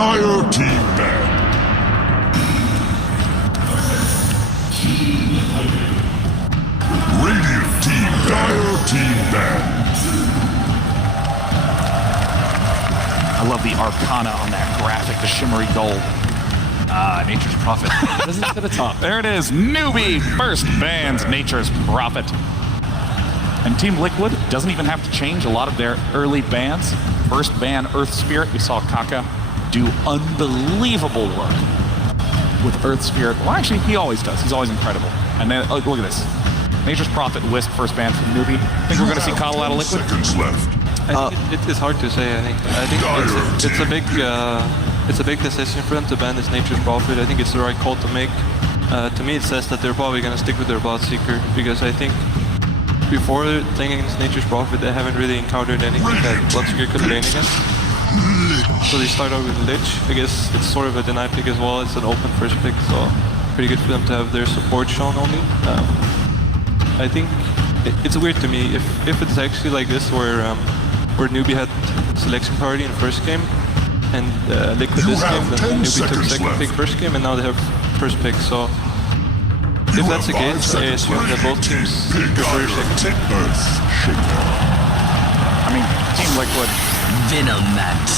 Dire team ban. Radiant team Dire team ban. I love the arcana on that graphic, the shimmery gold. Nature's Prophet. Doesn't sit atop. There it is, Newbee first bans Nature's Prophet. And Team.Liquid doesn't even have to change a lot of their early bans. First ban Earth Spirit, we saw Kaka do unbelievable work with Earth Spirit. Well, actually, he always does. He's always incredible. And then, look at this. Nature's Prophet Wisp first ban from Newbee. Think we're going to see Coddle out of Liquid? Seconds left. I think it's hard to say. I think it's a big decision for them to ban this Nature's Prophet. I think it's the right call to make. To me, it says that they're probably going to stick with their bot seeker, because I think before playing against Nature's Prophet, they haven't really encountered anything that Bloodseeker could lane against. So they start out with Lich. I guess it's sort of a deny pick as well. It's an open first pick, so pretty good for them to have their support shown only. I think it's weird to me if it's actually like this, where Newbee had selection priority in the first game, and Liquid this game, then Newbee took second pick first game, and now they have first pick. So if that's the case, I assume that both teams prefer second pick. I mean, Team.Liquid. Venomat.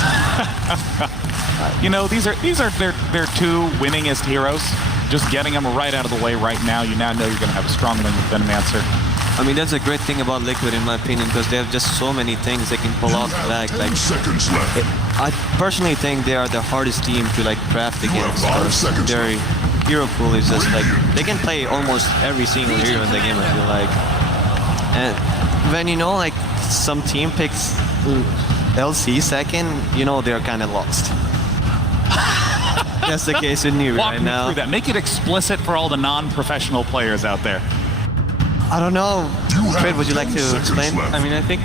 You know, these are their two winningest heroes. Just getting them right out of the way right now, you now know you're going to have a strong win with Venomancer. I mean, that's a great thing about Liquid, in my opinion, because they have just so many things they can pull out the bag. Like, seconds left. I personally think they are the hardest team to like craft against. Their hero pool is just like, they can play almost every single hero in the game, I feel like. And when you know, like, some team picks LC second, you know they're kind of lost. That's the case with Newbee right now. Walk me through that. Make it explicit for all the non-professional players out there. I don't know. Fred, would you like to explain? I mean, I think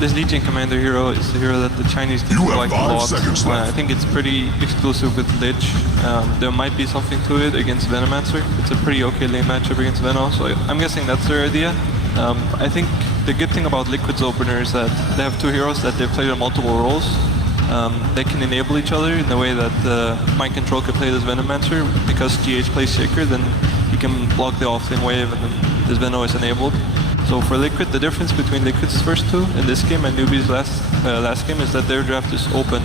this Legion Commander hero is the hero that the Chinese team like a lot. I think it's pretty exclusive with Lich. There might be something to it against Venomancer. It's a pretty okay lane matchup against Venom, so I'm guessing that's their idea. I think the good thing about Liquid's opener is that they have two heroes that they've played on multiple roles. They can enable each other in the way that Mind Control can play this Venomancer. Because GH plays Shaker, then he can block the offlane wave, and then this Venom is enabled. So for Liquid, the difference between Liquid's first two in this game and Newbee's last game is that their draft is open.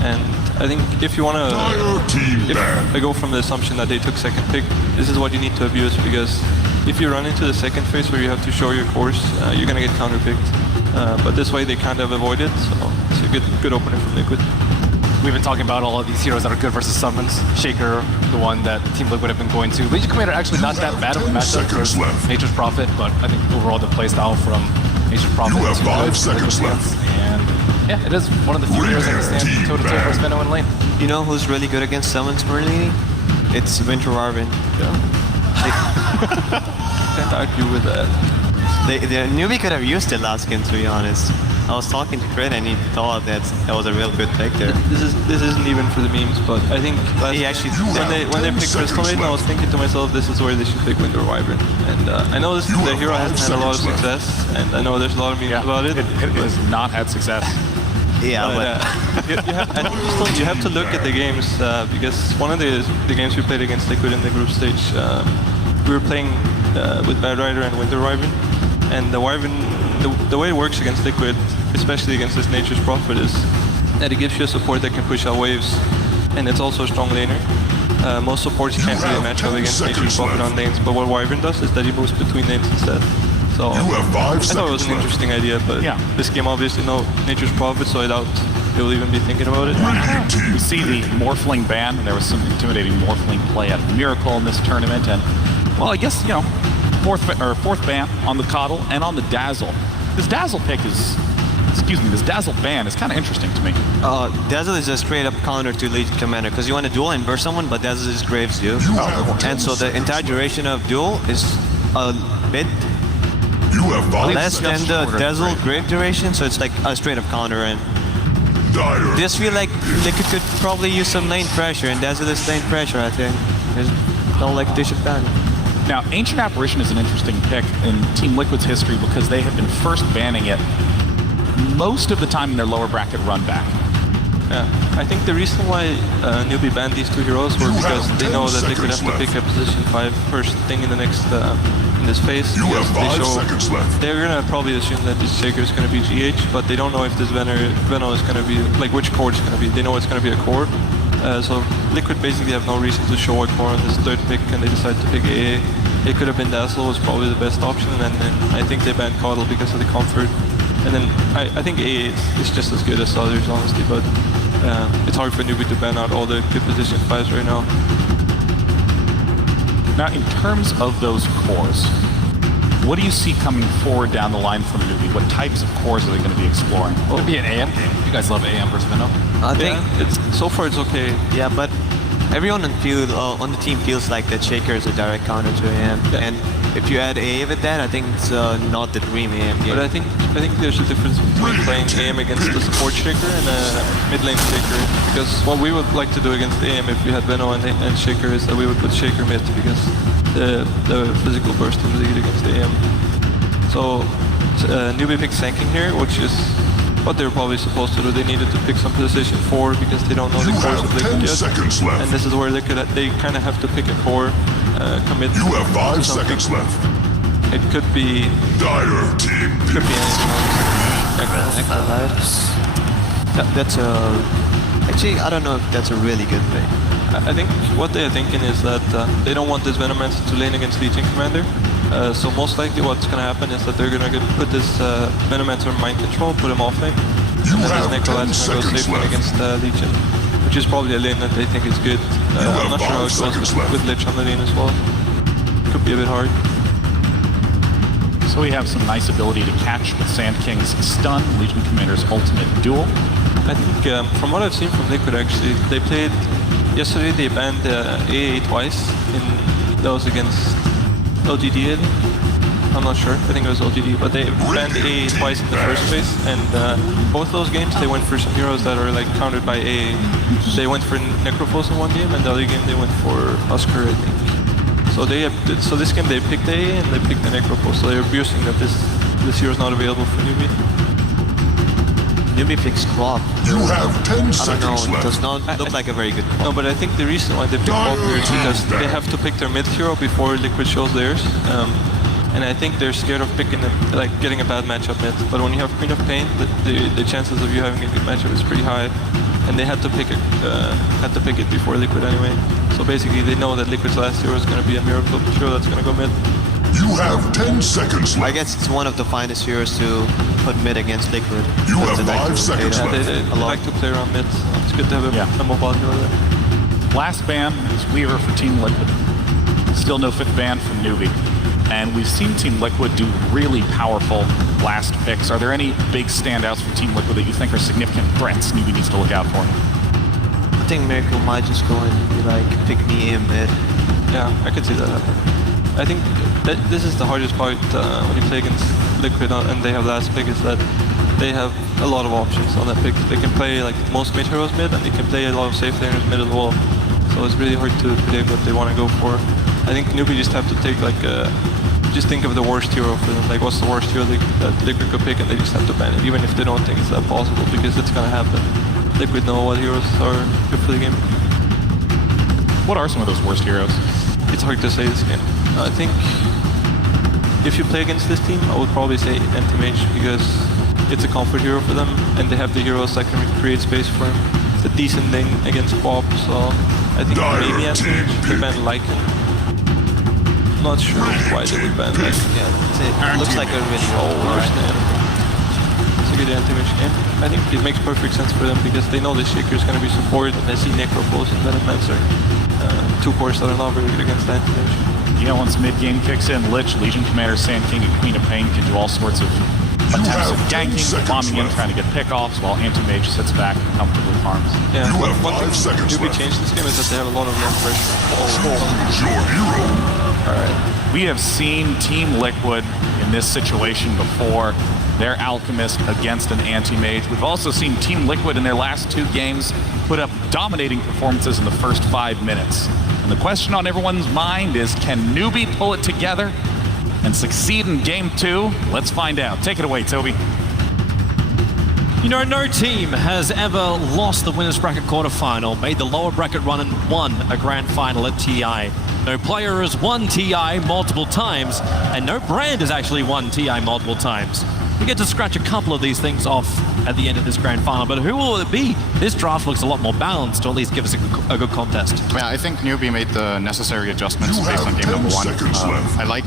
And I think if you want to, I go from the assumption that they took second pick, this is what you need to abuse, because if you run into the second phase where you have to show your course, you're going to get counterpicked. But this way they kind of avoid it, so it's a good opener from Liquid. We've been talking about all of these heroes that are good versus summons. Shaker, the one that Team.Liquid have been going to. Legion Commander actually not that bad of a matchup versus Nature's Prophet, but I think overall the playstyle from Nature's Prophet You have to 5 seconds left. And yeah, it is one of the few heroes that can stand toe-to-toe versus Venom in lane. You know who's really good against summons for laning? It's Winter Warvin. Can't argue with that. The Newbee could have used it last game, to be honest. I was talking to Fred and he thought that was a real good pick there. This isn't even for the memes, but I think when they picked Crystal Maiden, I was thinking to myself, this is where they should pick Winter Wyvern. And I know the hero hasn't had a lot of success, and I know there's a lot of memes about it. It has not had success. Yeah, but you have to look at the games, because one of the games we played against Liquid in the group stage, we were playing with Bad Rider and Winter Wyvern, and the Wyvern, the way it works against Liquid, especially against this Nature's Prophet, is that it gives you a support that can push out waves, and it's also a strong laner. Most supports can't really match up against Nature's Prophet on lanes, but what Wyvern does is that he moves between lanes instead. So I thought it was an interesting idea, but this game obviously no Nature's Prophet, so I doubt he'll even be thinking about it. We see the Morphling ban, and there was some intimidating Morphling play out of Miracle in this tournament, and well, I guess, you know, fourth ban on the Coddle and on the Dazzle. This Dazzle pick is, this Dazzle ban is kind of interesting to me. Dazzle is a straight up counter to Legion Commander, because you want to duel and burst someone, but Dazzle is Graves you. And so the entire duration of duel is a bit less than the Dazzle Grave duration, so it's like a straight up counter. And just feel like Liquid could probably use some lane pressure, and Dazzle is lane pressure, I think. Don't like they should ban it. Now, Ancient Apparition is an interesting pick in Team.Liquid's history because they have been first banning it most of the time in their lower bracket run back. Yeah, I think the reason why Newbee banned these two heroes were because they know that they could have to pick a position 5 first thing in the next in this phase. You have Because 5 seconds left. they're gonna probably assume that this Shaker is gonna be GH, but they don't know if this Veno is gonna be like which core it's gonna be. They know it's gonna be a core. So Liquid basically have no reason to show a core on this third pick, and they decide to pick AA. It could have been Dazzle was probably the best option, and then I think they banned Coddle because of the comfort. And then I think AA is just as good as others, honestly, but it's hard for Newbee to ban out all the good position 5s right now. Now, in terms of those cores, what do you see coming forward down the line from Newbee? What types of cores are they going to be exploring? Will it be an AM game? You guys love AM versus Veno. I think, So far it's okay. yeah, but everyone on the team feels like that Shaker is a direct counter to him. Yeah. And if you add AA with that, I think it's not the dream AM game. But I think there's a difference between playing AM against the support Shaker and a mid lane Shaker. Because what we would like to do against AM if we had Veno and Shaker is that we would put Shaker mid because the physical burst is really good against AM. So Newbee picked Sanking here, which is what they were probably supposed to do. They needed to pick some position 4 because they don't know the You cores of have Liquid 10 yet. seconds left. And this is where they kind of have to pick a core, commit. You have 5 to something. seconds left. It could be Dire team could be anything else. That's a... Actually, I don't know if that's a really good thing. I think what they are thinking is that they don't want this Venomancer to lane against Legion Commander. So most likely what's going to happen is that they're going to put this Venomancer in mind control, put him off lane. You And then have this 10 Necrolancer going to go seconds safe lane left. against Legion. Which is probably a lane that they think is good. I'm have not sure how 5 it goes seconds left. with Lich on the lane as well. Could be a bit hard. So we have some nice ability to catch with Sand King's stun, Legion Commander's ultimate duel. I think from what I've seen from Liquid actually, they played yesterday. They banned AA twice that was against LGD. I think. I'm not sure. I think it was LGD, but they banned AA twice in the first phase, and both those games they went for some heroes that are like countered by AA. They went for Necrophos in one game, and the other game they went for Husker, I think. So so this game they picked AA and they picked the Necrophos. So they're abusing that this hero's not available for Newbee. Newbee picks Crop. You have 10 I don't know, seconds it left. does not look like a very good No, Crop. but I think the reason why they pick Bob here is because they have to pick their mid hero before Liquid shows theirs. And I think they're scared of picking getting a bad matchup mid. But when you have Queen of Pain, the chances of you having a good matchup is pretty high. And they had to pick it before Liquid anyway. So basically, they know that Liquid's last hero is going to be a miracle hero that's going to go mid. You have 10 seconds I left. guess it's one of the finest heroes to put mid against Liquid. You Because have they like 5 to seconds rotate left. They a lot. like to play around mid. So it's good to have Yeah. a mobile hero there. Last ban is Weaver for Team Liquid. Still no 5th ban from Newbee. And we've seen Team Liquid do really powerful last picks. Are there any big standouts from Team Liquid that you think are significant threats Newbee needs to look out for? I think Miracle might just go and be like, pick me in mid. Yeah, I could see that happen. I think that this is the hardest part when you play against Liquid and they have last pick is that they have a lot of options on that pick. They can play like most mid heroes mid, and they can play a lot of safe laners mid as well. So it's really hard to predict what they want to go for. I think Newbee just have to take like just think of the worst hero for them. Like what's the worst hero that Liquid could pick, and they just have to ban it, even if they don't think it's that possible, because it's gonna happen. Liquid know what heroes are good for the game. What are some of those worst heroes? It's hard to say this game. I think if you play against this team, I would probably say Anti-Mage because it's a comfort hero for them, and they have the heroes that can create space for him. It's a decent thing against Bob, so I think maybe Anti-Mage. They ban Lycan. Not sure why they would ban Lycan. Yeah, it looks like a really Worse than it's a good Anti-Mage game. I think it makes perfect sense for them because they know the Shaker is going to be supported, and they see Necrophos and Venomancer. Two cores that are not very good against Anti-Mage. You know, once mid-game kicks in, Lich, Legion Commander, Sand King, and Queen of Pain can do all sorts of attempts at have 10 ganking, seconds bombing in, left. trying to get pickoffs, while Anti-Mage sits back and comfortably farms. Yeah, You have one 5 thing seconds Newbee left. changed this game is that they have a lot of lane pressure. Choose your hero. We have seen Team Liquid in this situation before. Their Alchemist against an Anti-Mage. We've also seen Team Liquid in their last 2 games put up dominating performances in the first 5 minutes. And the question on everyone's mind is, can Newbee pull it together and succeed in Game 2? Let's find out. Take it away, Toby. You know, no team has ever lost the winners bracket quarterfinal, made the lower bracket run and won a grand final at TI. No player has won TI multiple times, and no brand has actually won TI multiple times. We get to scratch a couple of these things off at the end of this grand final, but who will it be? This draft looks a lot more balanced to at least give us a good contest. Yeah, I think Newbee made the necessary adjustments based on game number 1. I like,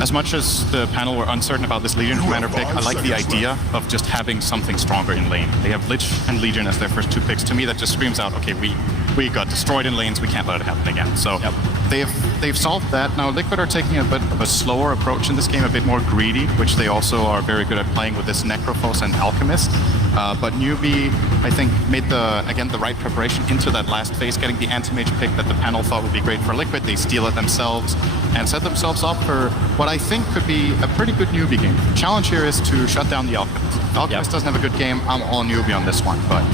as much as the panel were uncertain about this Legion commander pick, I like the idea of just having something stronger in lane. They have Lich and Legion as their first 2 picks. To me, that just screams out, okay, we got destroyed in lanes, we can't let it happen again. So they've solved that. Now Liquid are taking a bit of a slower approach in this game, a bit more greedy, which they also are very good at playing with this Necrophos and Alchemist. But Newbee, I think, made the right preparation into that last phase, getting the anti-mage pick that the panel thought would be great for Liquid. They steal it themselves and set themselves up for what I think could be a pretty good Newbee game. The challenge here is to shut down the Alchemist. Alchemist doesn't have a good game. I'm all Newbee on this one, but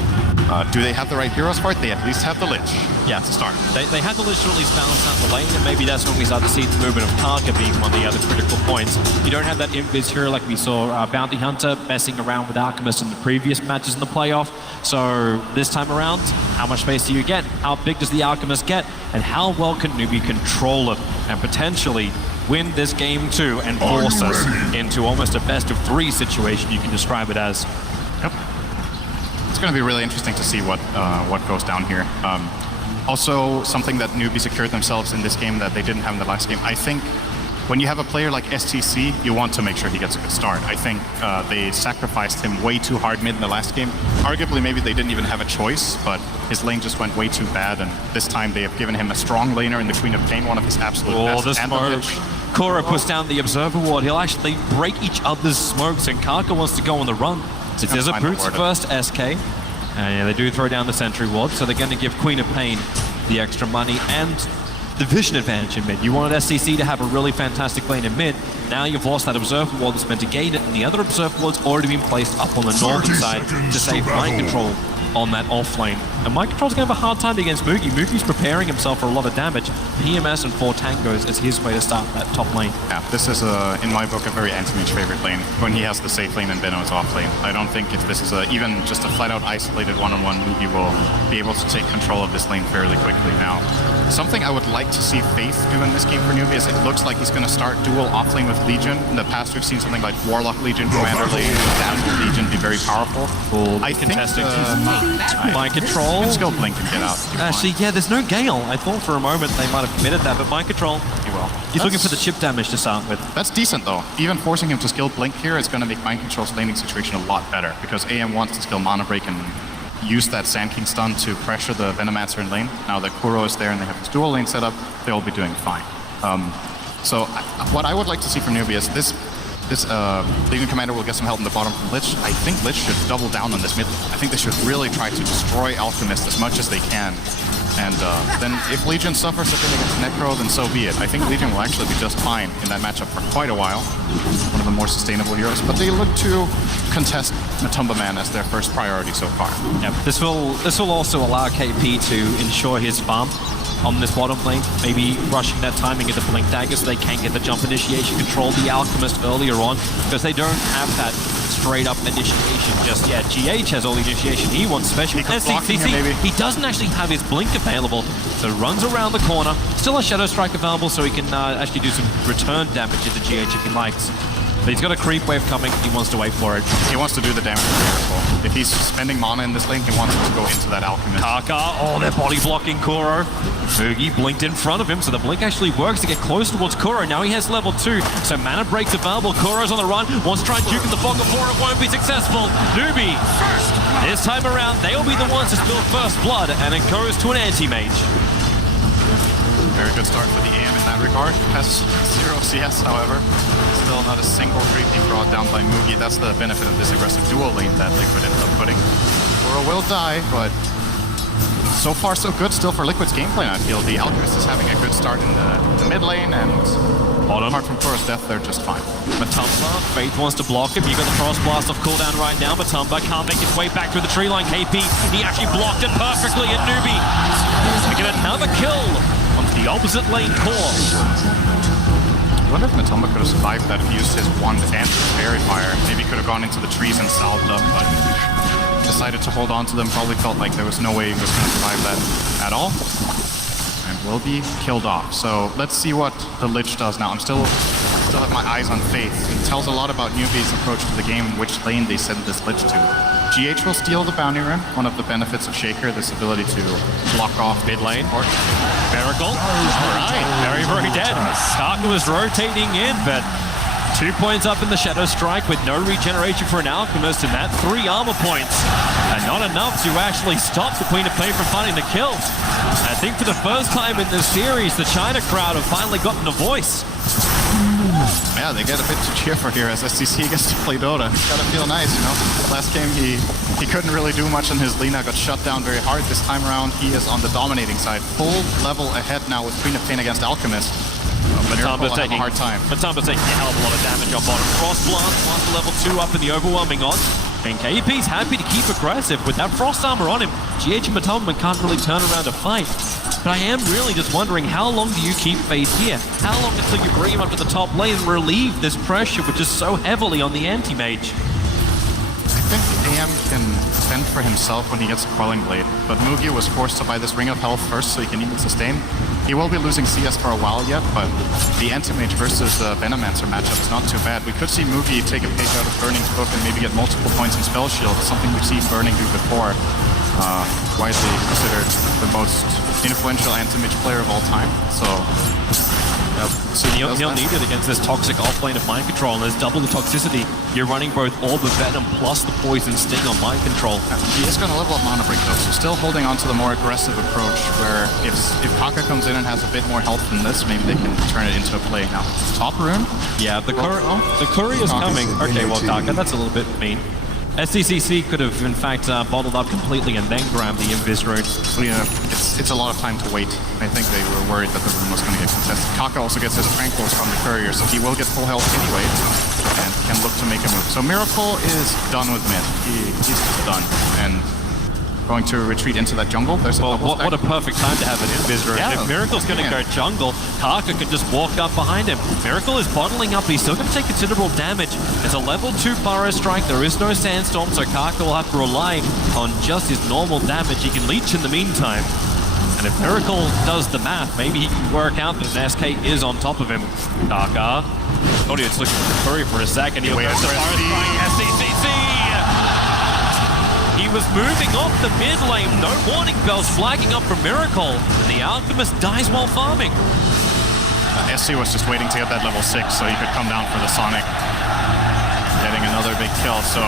do they have the right heroes for it? They at least have the Lich. Yeah, to start. They had the Lich to at least balance out the lane, and maybe that's when we start to see the movement of Karka being one of the other critical points. You don't have that invis hero like we saw Bounty Hunter messing around with Alchemist in the previous matches in the playoff. So this time around, how much space do you get? How big does the Alchemist get? And how well can Newbee control it and potentially win this game too and force us into almost a best of 3 situation, you can describe it as. Yep. It's going to be really interesting to see what goes down here. Also, something that Newbee secured themselves in this game that they didn't have in the last game. I think when you have a player like STC, you want to make sure he gets a good start. I think they sacrificed him way too hard mid in the last game. Arguably, maybe they didn't even have a choice, but his lane just went way too bad, and this time they have given him a strong laner in the Queen of Pain, one of his absolute best. Kora puts down the Observer Ward. He'll actually break each other's smokes, and Karka wants to go on the run. It is a Boots first SK. And yeah, they do throw down the Sentry Ward, so they're going to give Queen of Pain the extra money and the vision advantage in mid. You wanted SCC to have a really fantastic lane in mid. Now you've lost that Observer Ward that's meant to gain it, and the other Observer Ward's already been placed up on the northern side to save mind control on that off lane. And Mind Control's going to have a hard time against Moogie. Moogie's preparing himself for a lot of damage. PMS and 4 tangos is his way to start that top lane. Yeah, this is, in my book, a very anti-mage favorite lane when he has the safe lane and Benno is off lane. I don't think if this is even just a flat-out isolated one-on-one, Moogie will be able to take control of this lane fairly quickly. Now, something I would like to see Faith do in this game for Newbee is it looks like he's going to start dual off lane with Legion. In the past, we've seen something like Warlock Legion, Commander Lane, Dazzle Legion be very powerful. I think Mind Control. You can still blink and get out. Actually, yeah, there's no Gale. I thought for a moment they might have committed that, but Mind Control. He will. He's looking for the chip damage to start with. That's decent, though. Even forcing him to skill blink here is going to make Mind Control's laning situation a lot better, because AM wants to skill Mana Break and use that Sand King stun to pressure the Venomancer in lane. Now that Kuro is there and they have this dual lane set up, they'll be doing fine. So what I would like to see from Newbee is this Legion Commander will get some help in the bottom from Lich. I think Lich should double down on this mid. I think they should really try to destroy Alchemist as much as they can. And then if Legion suffers a bit against Necro, then so be it. I think Legion will actually be just fine in that matchup for quite a while. One of the more sustainable heroes. But they look to contest Matumba Man as their first priority so far. Yep. This will also allow KP to ensure his farm on this bottom lane, maybe rushing that timing into Blink Dagger so they can get the jump initiation, control the Alchemist earlier on, because they don't have that straight up initiation just yet. GH has all the initiation he wants, especially with SCC. He doesn't actually have his Blink available, so runs around the corner. Still a Shadow Strike available, so he can actually do some return damage into GH if he likes. But he's got a creep wave coming, he wants to wait for it. He wants to do the damage with Miracle. If he's spending mana in this lane, he wants him to go into that Alchemist. Karka, oh, they're body blocking Kuro. Moogie blinked in front of him, so the blink actually works to get close towards Kuro. Now he has level 2, so Mana Break's available. Kuro's on the run, wants to try and juke in the fog before it won't be successful. Newbee, this time around, they'll be the ones to spill first blood, and it goes to an anti-mage. Very good start for the AM in that regard. Has 0 CS, however. Still not a single creep being brought down by Moogie. That's the benefit of this aggressive dual lane that Liquid ended up putting. Kuro will die, but so far so good still for Liquid's gameplay, I feel. The Alchemist is having a good start in the mid lane, and apart from Kuro's death, they're just fine. Matumba, Faith wants to block him. You got the Frost Blast off cooldown right now. Matumba can't make his way back through the tree line. KP, he actually blocked it perfectly, and Newbee to get another kill on the opposite lane core. I wonder if Matumba could have survived that if he used his wand and his fairy fire. Maybe could have gone into the trees and salved up, but decided to hold on to them, probably felt like there was no way he was going to survive that at all. And will be killed off. So let's see what the Lich does now. I'm still have my eyes on Faith. It tells a lot about Newbee's approach to the game, which lane they send this Lich to. GH will steal the bounty rim, one of the benefits of Shaker, this ability to block off Mid lane. Miracle. All right. Very, very dead. Karka was rotating in, but 2 points up in the Shadow Strike with no regeneration for an Alchemist, and that 3 armor points. And not enough to actually stop the Queen of Pain from finding the kill. I think for the first time in this series, the China crowd have finally gotten a voice. Yeah, they get a bit to cheer for here as SCC gets to play Dota. It's gotta feel nice, you know? Last game he couldn't really do much on his Lina, got shut down very hard. This time around he is on the dominating side. Full level ahead now with Queen of Pain against Alchemist. Matumba's taking a hard time. Matumba's taking a hell of a lot of damage on bottom. Frost Blast, once level 2 up in the overwhelming odds. And KP's happy to keep aggressive with that Frost Armor on him. GH and Matumba can't really turn around to fight. But I am really just wondering, how long do you keep Fade here? How long until you bring him up to the top lane and relieve this pressure, which is so heavily on the anti-mage? I think AM can fend for himself when he gets a Quelling Blade, but Mugi was forced to buy this Ring of Health first so he can even sustain. He will be losing CS for a while yet, but the Anti-Mage versus Venomancer matchup is not too bad. We could see Mugi take a page out of Burning's book and maybe get multiple points in Spell Shield, something we've seen Burning do before. Widely considered the most influential Anti-Mage player of all time, so... So he'll need it against this toxic offlane of Mind Control, and there's double the toxicity. You're running both Orb of Venom plus the Poison Sting on Mind Control. He is going to level up Mana Break though, so still holding on to the more aggressive approach, where if Kaka comes in and has a bit more health than this, maybe they can turn it into a play. Now, top rune? Yeah, the Curry is coming. Okay, well, Kaka, that's a little bit mean. SCCC could have, in fact, bottled up completely and then grabbed the Invis rune. Yeah, it's a lot of time to wait. I think they were worried that the rune was going to get contested. Kaka also gets his Tranquils from the Courier, so he will get full health anyway, and can look to make a move. So Miracle is done with mid. He's just done, and going to retreat into that jungle. There's a what a perfect time to have an Invis rune. Yeah, if Miracle's going to go jungle, Karka can just walk up behind him. Miracle is bottling up, but he's still going to take considerable damage. It's a level 2 Pyro Strike. There is no Sandstorm, so Karka will have to rely on just his normal damage. He can leech in the meantime. And if Miracle does the math, maybe he can work out that an SK is on top of him. Karka. Thought he was looking for Curry for a second. He'll go to Pyro Strike. SCCC! He was moving off the mid lane, no warning bells flagging up from Miracle. The Alchemist dies while farming. SC was just waiting to get that level 6 so he could come down for the Sonic. Getting another big kill, so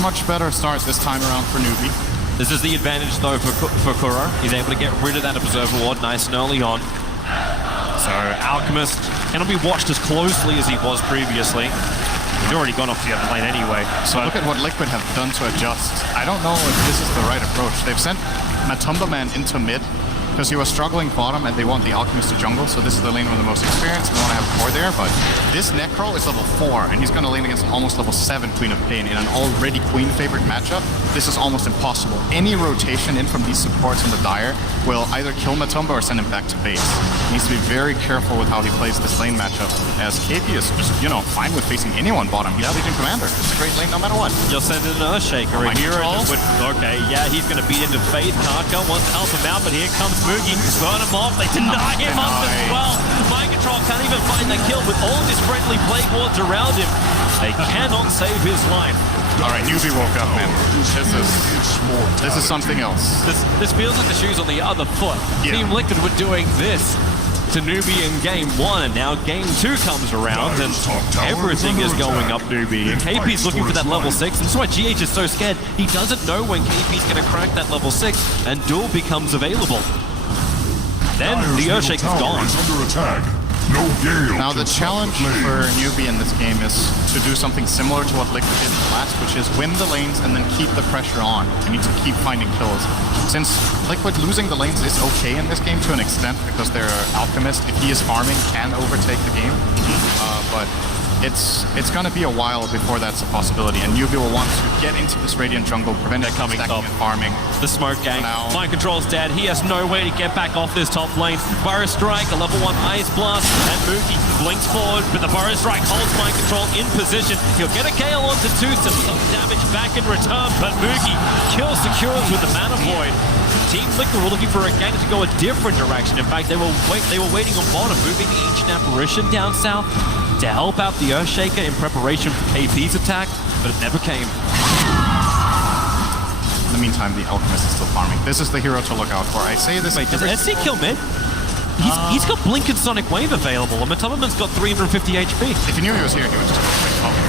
much better start this time around for Newbee. This is the advantage though for Kuro. He's able to get rid of that Observer Ward nice and early on. So Alchemist cannot be watched as closely as he was previously. He's already gone off the other lane anyway. So look at what Liquid have done to adjust. I don't know if this is the right approach. They've sent Matumba Man into mid because he was struggling bottom and they want the Alchemist to jungle, so this is the lane with the most experience. We want to have core there, but this Necro is level 4 and he's going to lane against almost level 7 Queen of Pain in an already Queen favored matchup. This is almost impossible. Any rotation in from these supports in the Dire will either kill Matumba or send him back to base. He needs to be very careful with how he plays this lane matchup, as KP is just, you know, fine with facing anyone bottom. He's Legion Commander. It's a great lane no matter what. You'll send in an Earthshaker, a hero that okay, yeah, he's going to beat into Faith. Karka wants to help him out, but here comes Mugi. Burn him off. They deny him up as well. Mind Control can't even find the kill with all of his friendly Plague Wards around him. They cannot save his life. All right, Newbee woke up, man. This is something else. This feels like the shoes on the other foot. Yeah. Team Liquid were doing this to Newbee in game 1, and now game 2 comes around, and everything is going up Newbee. And KP's looking for that level 6, and that's why GH is so scared. He doesn't know when KP's going to crack that level 6, and Duel becomes available. Then the Earthshaker's gone. Now the challenge for Newbee in this game is to do something similar to what Liquid did in the last, which is win the lanes and then keep the pressure on. You need to keep finding kills. Since Liquid losing the lanes is okay in this game to an extent, because their Alchemist, if he is farming, can overtake the game. But it's going to be a while before that's a possibility, and Newbee will want to get into this Radiant jungle, prevent it from stacking and farming. The smoke gang. Now. Mind control's dead. He has no way to get back off this top lane. Burrow Strike, a level 1 Ice Blast, and Mookie blinks forward, but the Burrow Strike holds Mind Control in position. He'll get a Gale onto Tooth, some damage back in return, but Mookie kills the Cures with the Mana Void. Team.Liquid were looking for a gang to go a different direction. In fact, they were waiting on bottom, moving the Ancient Apparition down south to help out the Earthshaker in preparation for KP's attack, but it never came. In the meantime, the Alchemist is still farming. This is the hero to look out for. I say this. Wait, does SC kill mid? He's got Blink and Sonic Wave available, and Matomaman's got 350 HP. If you knew he was here, he would just quick pop him.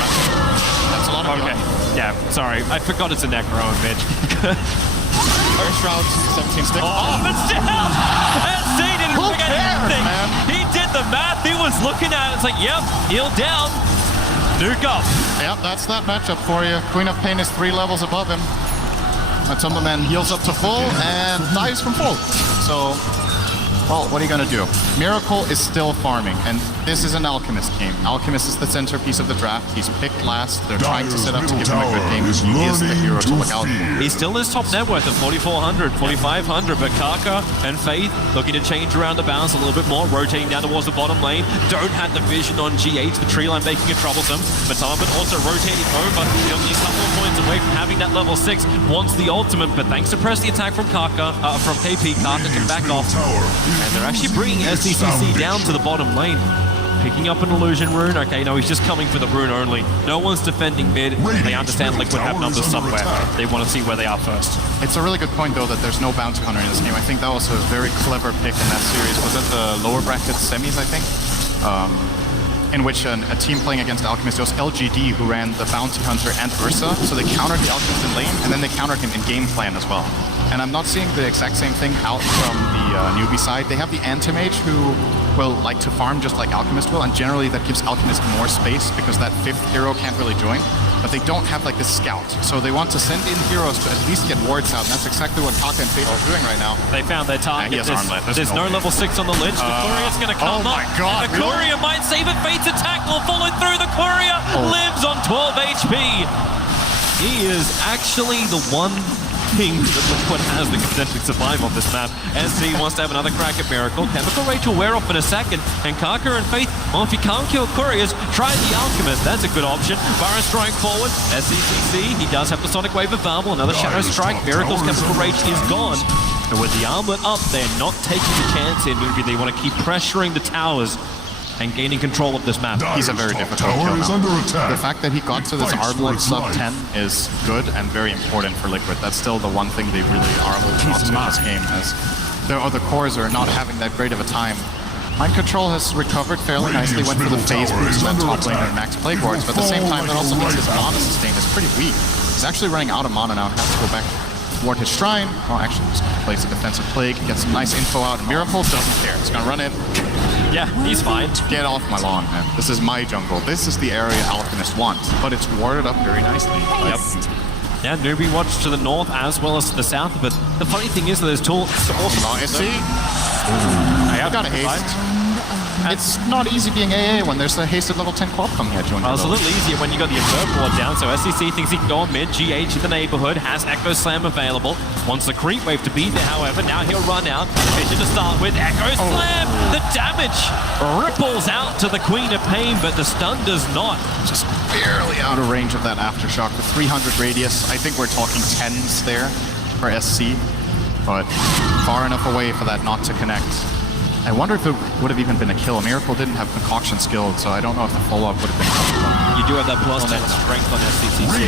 That's a lot of Okay. Yeah, sorry. I forgot it's a Necro in mid. First round, 17 stick. Oh, but still! SC didn't forget anything! Man? He did the math. He was looking at it. It's like, yep, heal down. Nuke up. Yep, that's that matchup for you. Queen of Pain is 3 levels above him. Matomaman heals up to full and dies from full. So, well, what are you gonna do? Miracle is still farming, and this is an Alchemist game. Alchemist is the centerpiece of the draft. He's picked last. They're trying to set up to give him a good game. He is the hero to look out for. He still is top net worth of 4,400, 4,500, but Kaka and Faith looking to change around the balance a little bit more, rotating down towards the bottom lane. Don't have the vision on G8, the tree line making it troublesome. Matomaman also rotating over, he'll be a couple of points away from having that level 6, wants the ultimate, but thanks to press the attack from Kaka, from KP, Kaka can back off. And they're actually bringing SDCC down to the bottom lane. Picking up an illusion rune. Okay, no, he's just coming for the rune only. No one's defending mid. They understand Liquid have numbers somewhere. They want to see where they are first. It's a really good point, though, that there's no bounty hunter in this game. I think that was a very clever pick in that series. Was it the lower bracket semis, I think? In which a team playing against Alchemist, it was LGD who ran the bounty hunter and Ursa. So they countered the Alchemist in lane, and then they countered him in game plan as well. And I'm not seeing the exact same thing out from the Newbee side. They have the Anti-Mage who will like to farm just like Alchemist will, and generally that gives Alchemist more space because that 5th hero can't really join. But they don't have like the scout, so they want to send in heroes to at least get wards out, and that's exactly what Kaka and Faith are doing right now. They found their target. He has armlet. There's no level 6 on the Lich. The Courier's going to come oh up. my God, And the Courier might save it. Fate's attack will follow through. The Courier lives on 12 HP. He is actually the one thing that Liquid has that can potentially survive on this map. SC wants to have another crack at Miracle. Chemical Rage will wear off in a second, and Kaka and Faith, well, if you can't kill Couriers, try the Alchemist. That's a good option. Burrow Strike forward. SCCC, he does have the Sonic Wave available. Another Shadow Strike. Miracle's Chemical Rage is gone. And with the armlet up, they're not taking the chance in Newbee. They want to keep pressuring the towers and gaining control of this map. He's a very difficult kill now. The fact that he got to this armlet sub 10 is good and very important for Liquid. That's still the one thing they really are holding on to in this game, as their other cores are not having that great of a time. Mind Control has recovered fairly nicely, went for the phase boost that top laner max plague wards, but at the same time that also means his mana sustain is pretty weak. He's actually running out of mana now, has to go back toward his shrine. Well, actually, just plays a defensive plague, gets some nice info out, and Miracle doesn't care. He's gonna run in. Yeah, he's fine. Get off my lawn, man. This is my jungle. This is the area Alchemist wants, but it's warded up very nicely. Yep. Yeah, Newbee watched to the north as well as to the south, but the funny thing is that there's tools. See? I got a haste. It's not easy being AA when there's a hasted level 10 co-op coming at you. Well, it's a little easier when you got the Observer Ward down, so SCC thinks he can go on mid, GH in the neighborhood, has Echo Slam available, wants the creep wave to be there, however, now he'll run out, mission to start with, Echo Slam! The damage ripples out to the Queen of Pain, but the stun does not. Just barely out of range of that Aftershock with 300 radius. I think we're talking 10s there for SC, but far enough away for that not to connect. I wonder if it would have even been a kill. Miracle didn't have concoction skilled, so I don't know if the follow-up would have been. You do have that plus 10 strength on SCCC.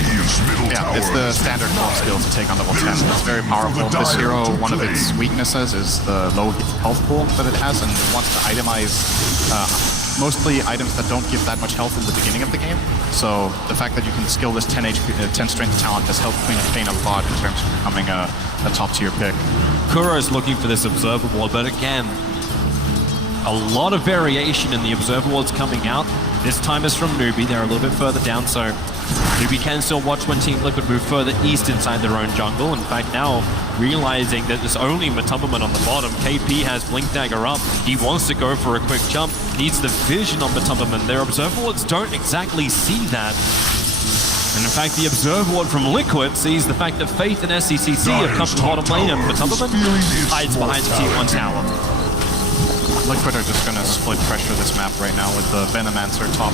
Yeah, it's the standard core skill to take on level 10. It's very powerful. This hero, one of its weaknesses is the low health pool that it has, and it wants to itemize mostly items that don't give that much health in the beginning of the game. So the fact that you can skill this 10 strength talent has helped Queen of Pain a lot in terms of becoming a top-tier pick. Kuro is looking for this Observer Ward, but again, a lot of variation in the Observer Wards coming out. This time is from Newbee. They're a little bit further down, so Newbee can still watch when Team.Liquid move further east inside their own jungle. In fact, now realizing that there's only Matubberman on the bottom, KP has Blink Dagger up. He wants to go for a quick jump, needs the vision on Matubberman. Their Observer Wards don't exactly see that. And in fact, the Observer Ward from Liquid sees the fact that Faith and SCCC have come to the bottom lane, and Matubberman hides behind the T1 tower. Liquid are just going to split pressure this map right now with the Venomancer top.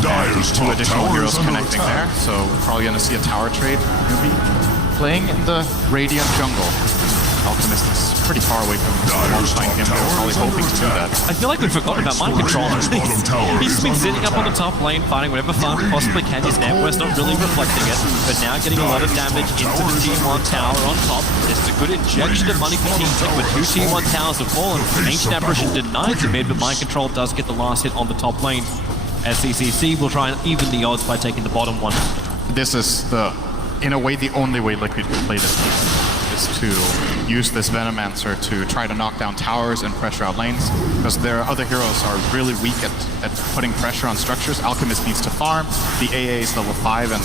Dyer's Two top additional tower heroes is under connecting attack. there, so we're probably going to see a tower trade. Newbee playing in the Radiant jungle. Alchemist is pretty far away from his alongside him. They're probably hoping to do that. I feel like we've forgotten about mind control. He's been sitting up on the top lane, fighting whatever farm he possibly can. His network's not really reflecting it, but now getting a lot of damage into the T1 tower on top. This is a good injection of money for Team.Liquid. 2 T1 towers have fallen. Ancient Apparition denied the mid, but mind control does get the last hit on the top lane. SCCC will try and even the odds by taking the bottom one. This is in a way, the only way Liquid can play this game is to use this Venomancer to try to knock down towers and pressure out lanes, because their other heroes are really weak at putting pressure on structures. Alchemist needs to farm, the AA is level 5 and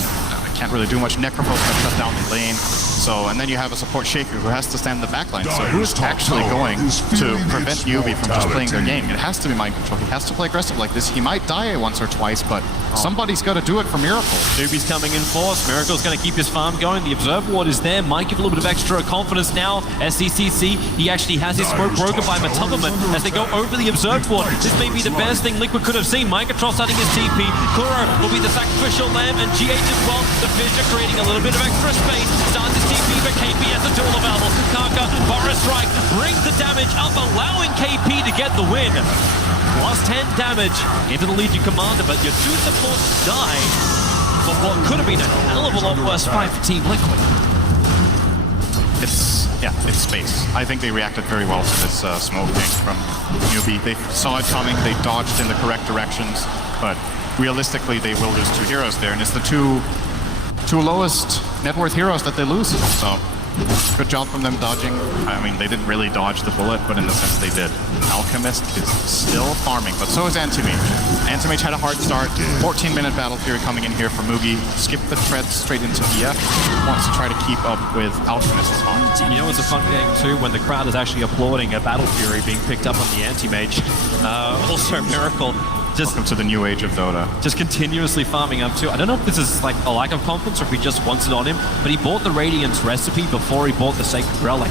can't really do much. Necropos can shut down the lane. So, and then you have a support Shaker who has to stand in the backline. So who's actually going to prevent Newbee from just playing their game? It has to be mind control. He has to play aggressive like this. He might die once or twice, but somebody's got to do it for Miracle. Newbee's coming in force. Miracle's going to keep his farm going. The Observer Ward is there. Might give a little bit of extra confidence now. SCCC, he actually has his smoke broken by Matubberman as they go over the Observer Ward. This may be the best thing Liquid could have seen. Mind control starting his TP. Kuro will be the sacrificial lamb, and GH as well. The Fissure creating a little bit of extra space. Starts his TP, but KP has a tool available. Kaka, Forest Strike brings the damage up, allowing KP to get the win. Plus 10 damage into the Legion Commander, but your 2 supports die for what could have been a hell of a lot worse fight for Team.Liquid. It's space. I think they reacted very well to this smoking from Newbee. They saw it coming, they dodged in the correct directions, but realistically they will lose 2 heroes there, and it's the two lowest net worth heroes that they lose. So good job from them dodging. I mean, they didn't really dodge the bullet, but in the sense they did. Alchemist is still farming, but so is Antimage. Antimage had a hard start. 14-minute battle period coming in here for Mugi. Skipped the tread straight into BF. Wants to try to keep up with Alchemist's farm. You know, it's a fun game too when the crowd is actually applauding a Battle Fury being picked up on the Anti-Mage. Also, Miracle. Welcome to the new age of Dota. Just continuously farming up too. I don't know if this is like a lack of confidence or if he just wants it on him, but he bought the Radiance recipe before he bought the Sacred Relic.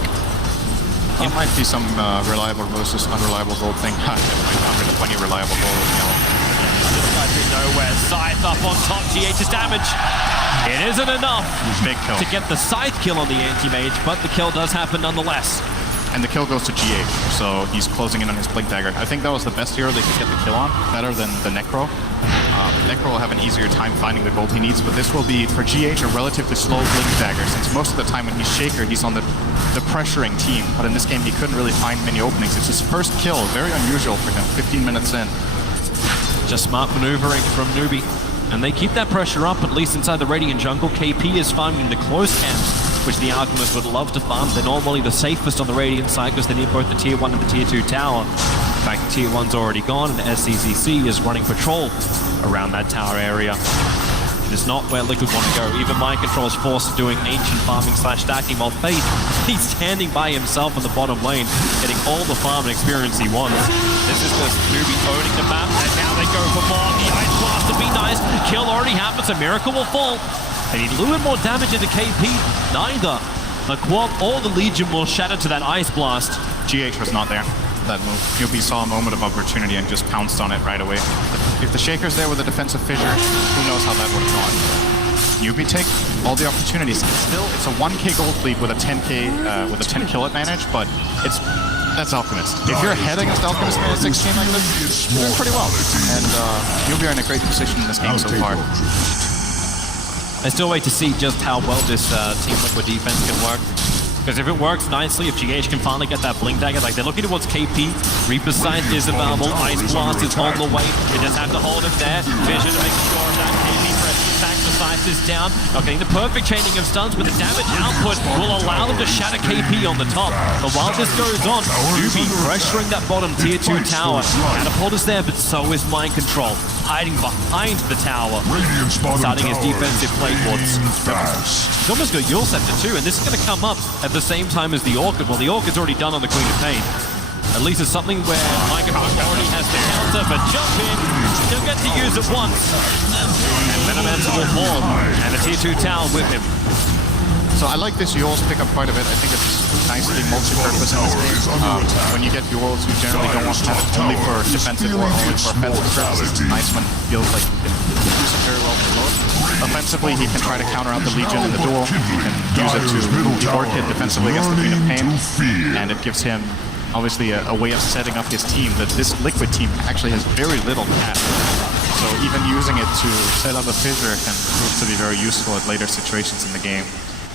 It might be some reliable versus unreliable gold thing. 120 reliable gold. This guy through nowhere. Scythe up on top. GH's damage. It isn't enough Big kill. to get the Scythe kill on the Anti-Mage, but the kill does happen nonetheless. And the kill goes to GH, so he's closing in on his Blink Dagger. I think that was the best hero they could get the kill on, better than the Necro. Necro will have an easier time finding the gold he needs, but this will be, for GH, a relatively slow Blink Dagger, since most of the time when he's Shaker, he's on the pressuring team. But in this game, he couldn't really find many openings. It's his first kill, very unusual for him, 15 minutes in. Just smart maneuvering from Newbee. And they keep that pressure up, at least inside the Radiant jungle. KP is farming the close camps, which the Alchemists would love to farm. They're normally the safest on the Radiant side because they need both the Tier 1 and the Tier 2 tower. In fact, the Tier 1's already gone, and the SCCC is running patrol around that tower area. It is not where Liquid want to go. Even Mind Control is forced to doing ancient farming / stacking, while Faith, he's standing by himself in the bottom lane, getting all the farm and experience he wants. This is just Newbee owning the map, and now they go for more. The Ice Blast to be nice. Kill already happens, a Miracle will fall. They need a little bit more damage into KP. Neither the Quad or the Legion will shatter to that Ice Blast. GH was not there, that move. Newbee saw a moment of opportunity and just pounced on it right away. If the Shaker's there with a defensive fissure, who knows how that would have gone. Newbee take all the opportunities. It's a 1k gold lead with a 10k, with a 10 kill advantage, but that's Alchemist. If you're ahead against Alchemist in a 16 like this, you're doing pretty well. And Newbee are in a great position in this game so far. I still wait to see just how well this Team.Liquid defense can work. Because if it works nicely, if GH can finally get that Blink Dagger, like they're looking towards KP, Reaper's Sight is available, Ice Blast is on the way, they just have to hold it there, Vision to make sure of that KP presses back to side, is down. Not getting the perfect chaining of stuns, but the damage output will allow them to shatter KP on the top. But while this goes on, Newbee pressuring that bottom tier 2 tower. Catapult is there, but so is Mind Control. Hiding behind the tower. Starting his defensive playboards. He's almost got Yule Scepter too, and this is going to come up at the same time as the Orchid. Well, the Orchid's already done on the Queen of Pain. At least it's something where Mind Control already has the counter, but jump in, he'll get to use it once. And Venomancer will fall, and the tier 2 tower with him. So I like this Yule's pickup quite a bit. I think it's nicely multi-purpose in this game. When you get Yule's, you generally don't want to have it only for defensive or only for offensive purposes. It's nice when it feels like you can use it very well for both. Offensively, he can try to counter out the Legion in the duel. He can use it to move the Orchid defensively against the Queen of Pain. And it gives him, obviously, a way of setting up his team. That this Liquid team actually has very little cash. So even using it to set up a fissure can prove to be very useful at later situations in the game.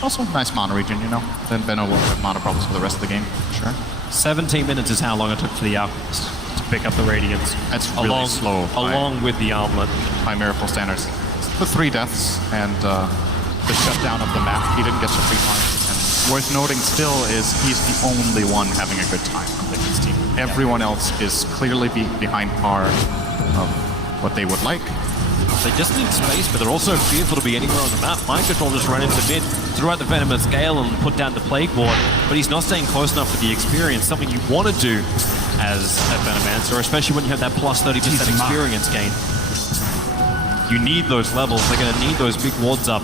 Also, nice mana region, you know. Then Benno won't have mana problems for the rest of the game, sure. 17 minutes is how long it took for the Alchemist to pick up the Radiance. That's really slow. Along with the Armlet. By Miracle standards. The 3 deaths and the shutdown of the map. He didn't get to free time. And worth noting still is he's the only one having a good time on Liquid's team. Everyone else is clearly behind par of what they would like. They just need space, but they're also fearful to be anywhere on the map. Mind Control just ran into mid, threw out the Venomous Gale and put down the Plague Ward, but he's not staying close enough for the experience, something you want to do as a Venomancer, especially when you have that plus 30% experience gain. You need those levels. They're going to need those big wards up.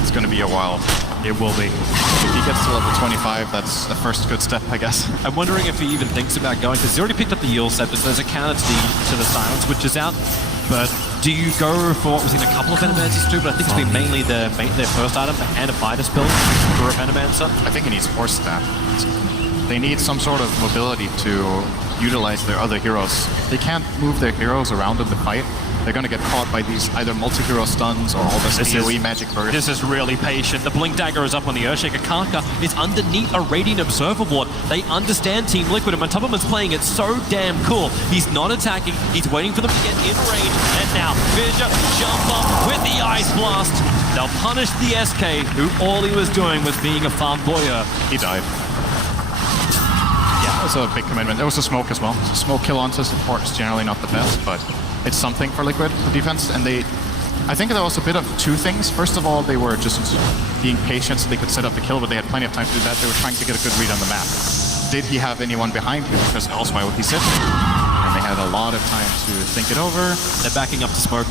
It's going to be a while. It will be. If he gets to level 25, that's the first good step, I guess. I'm wondering if he even thinks about going, because he's already picked up the Yule Scepter, so there's a counter to the Silence, which is out. But do you go for what was in a couple of Venomancers too? But I think it's been mainly their first item, the Hand of Midas build for a Venomancer. I think he needs Force Staff. They need some sort of mobility to utilize their other heroes. They can't move their heroes around in the fight. They're going to get caught by these either multi-hero stuns or all this AoE magic burst. This is really patient. The Blink Dagger is up on the Earthshaker. Kaka is underneath a Radiant Observer Ward. They understand Team Liquid, and Matubberman's playing it so damn cool. He's not attacking. He's waiting for them to get in range. And now, Fissure jump up with the Ice Blast. They'll punish the SK, who all he was doing was being a farm voyeur. He died. Yeah, that was a big commitment. There was a smoke as well. So smoke kill onto support is generally not the best, but it's something for Liquid, the defense, and I think there was a bit of two things. First of all, they were just being patient so they could set up the kill, but they had plenty of time to do that. They were trying to get a good read on the map. Did he have anyone behind him? Because else why would he sit there? And they had a lot of time to think it over. They're backing up to smoke.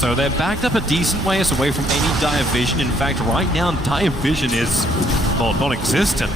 So they're backed up a decent ways away from any dire vision. In fact, right now, dire vision is, well, non-existent.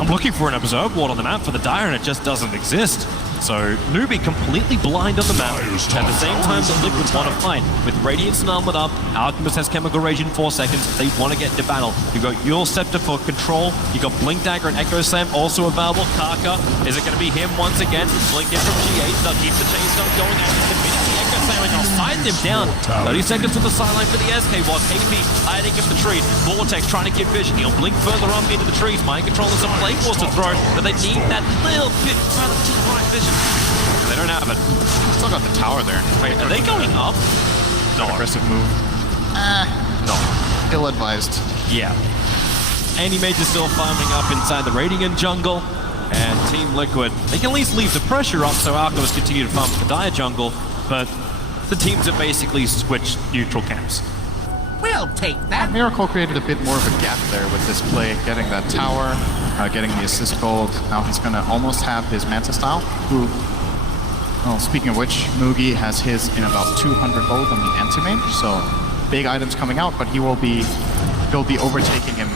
I'm looking for an observe ward on the map for the dire, and it just doesn't exist. So Newbee completely blind on the map at the same time that Liquid want to fight. With Radiance and Armlet up, Alchemist has Chemical Rage in 4 seconds. They want to get into battle. You've got Yule Scepter for control. You've got Blink Dagger and Echo Slam also available. Kaka, is it going to be him once again? Blink in from G8. They'll keep the chase gun going after committing the Echo Slam, and they'll side them down. 30 seconds on the sideline for the SK while KP hiding in the tree. Vortex trying to get vision. He'll blink further up into the trees. Mind Control and some Plague Wars to throw, but they need that little bit further to the right vision. They don't have it. Still got the tower there. Wait, are they going up? No. Aggressive move. No. Ill-advised. Yeah. Anti-Mage's still farming up inside the Radiant jungle. And Team Liquid, they can at least leave the pressure up so Alchemists continue to farm the Dire jungle, but the teams have basically switched neutral camps. We'll take that. Miracle created a bit more of a gap there with this play, getting that tower, getting the assist gold. Now he's going to almost have his Manta style, who, well, speaking of which, Mugi has his in about 200 gold on the anti-mage, so big items coming out, but he'll be overtaking him.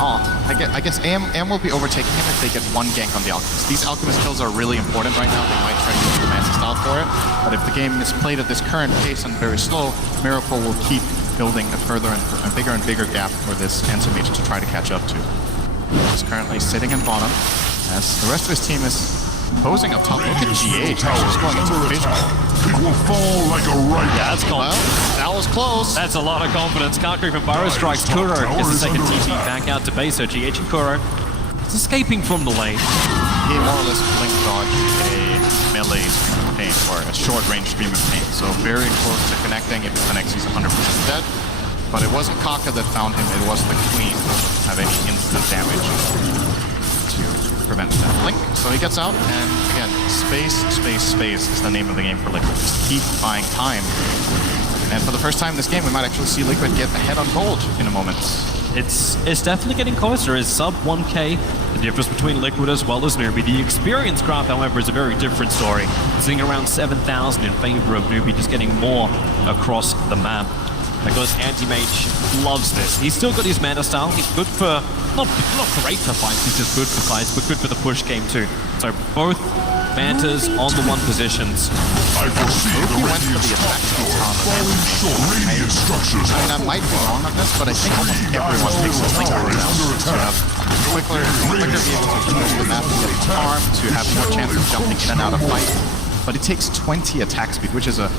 Oh, I guess AM will be overtaking him if they get one gank on the Alchemist. These Alchemist kills are really important right now. They might try to use the Manta style for it, but if the game is played at this current pace and very slow, Miracle will keep building a further and bigger gap for this anti-mage to try to catch up to. He's currently sitting in bottom, as the rest of his team is posing up top. Look at G8, just going into vision. It will fall like a ripe. Yeah, that's cool. Well, that was close. That's a lot of confidence. Karkri from Burrow strikes. Kuro is the second TP back out to base, so GH and Kuro is escaping from the lane. He more or less blink dodged a melee stream of pain, or a short range stream of pain. So very close to connecting. If it connects, he's 100% But it wasn't Kaka that found him, it was the Queen having instant damage to prevent that blink. So he gets out, and again, space is the name of the game for Liquid. Just keep buying time. And for the first time this game, we might actually see Liquid get ahead on gold in a moment. It's definitely getting closer. It's sub 1k, the difference between Liquid as well as Newbee. The experience graph, however, is a very different story. Sitting around 7,000 in favor of Newbee, just getting more across the map. Because Anti-Mage loves this. He's still got his mana style. He's good for, not great for fights, he's just good for fights, but good for the push game too. So both Mantas on the 1 positions. I foresee the went for radiant the attack top tower falling short. Radiant structures I mean, I might be wrong on this, but I think almost everyone takes a link right now to have quicker be able to use the map to get farm, to have more chance of jumping in and out of fight. But it takes 20 attack speed, which is a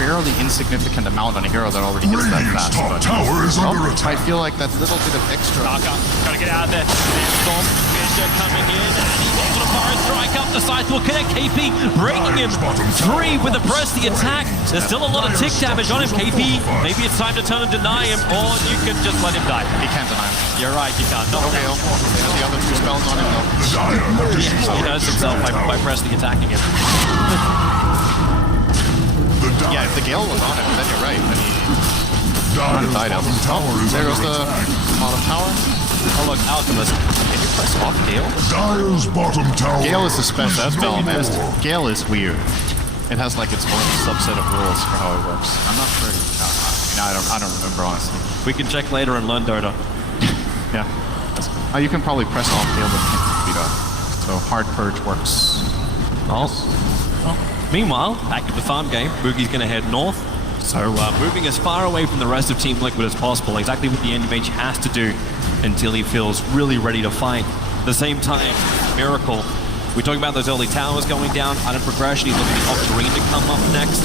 fairly insignificant amount on a hero that already hits that Radiant's fast. top But tower is under I attack. feel like that little bit of extra. Kaka, gotta get out of there. Storm, Fisher coming in, and he's able to fire a strike up the side. Will connect KP, breaking him 3 with the press, the attack. There's still a lot of tick damage on him, KP. Maybe it's time to turn and deny him, or you can just let him die. He can't deny him. You're right, you can't. No Gale. They have the other 2 spells on him though. He knows himself by pressing attacking him. Yeah, if the Gale was on him, then you're right. Then he Dire's died out. bottom tower is There goes under the attack. bottom tower. Oh look, Alchemist. Can you press off Gale? Dire's bottom tower. Gale is a special is spell, no man. more. Gale is weird. It has like its own subset of rules for how it works. I'm not sure. I don't remember honestly. We can check later and learn Dota. Yeah. You can probably press off Gale but can't beat up. So hard purge works. Meanwhile, back at the farm game, Boogie's going to head north. So moving as far away from the rest of Team Liquid as possible, exactly what the Anti-Mage has to do until he feels really ready to fight. At the same time, Miracle, we talk about those early towers going down, item progression, he's looking at Octarine to come up next.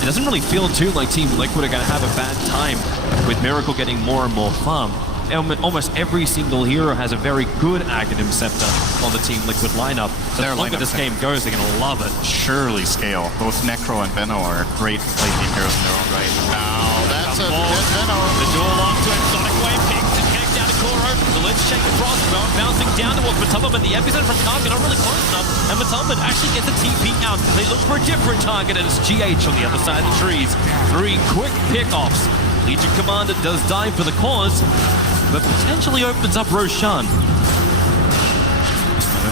It doesn't really feel too like Team Liquid are going to have a bad time with Miracle getting more and more farm. Almost every single hero has a very good Aghanim Scepter on the Team Liquid lineup. So the longer this game goes, they're going to love it. Surely scale. Both Necro and Venno are great late game heroes in their own right. Now that's a dead Venno. The duel onto him, Sonic Wave kicks and connects down to Koro. The Lich Shake across, bouncing down towards Matumba, but the epicenter from Kaka not really close enough, and Matumba actually gets a TP out. They look for a different target, and it's GH on the other side of the trees. 3 quick pickoffs. Legion Commander does die for the cause, but potentially opens up Roshan. I'm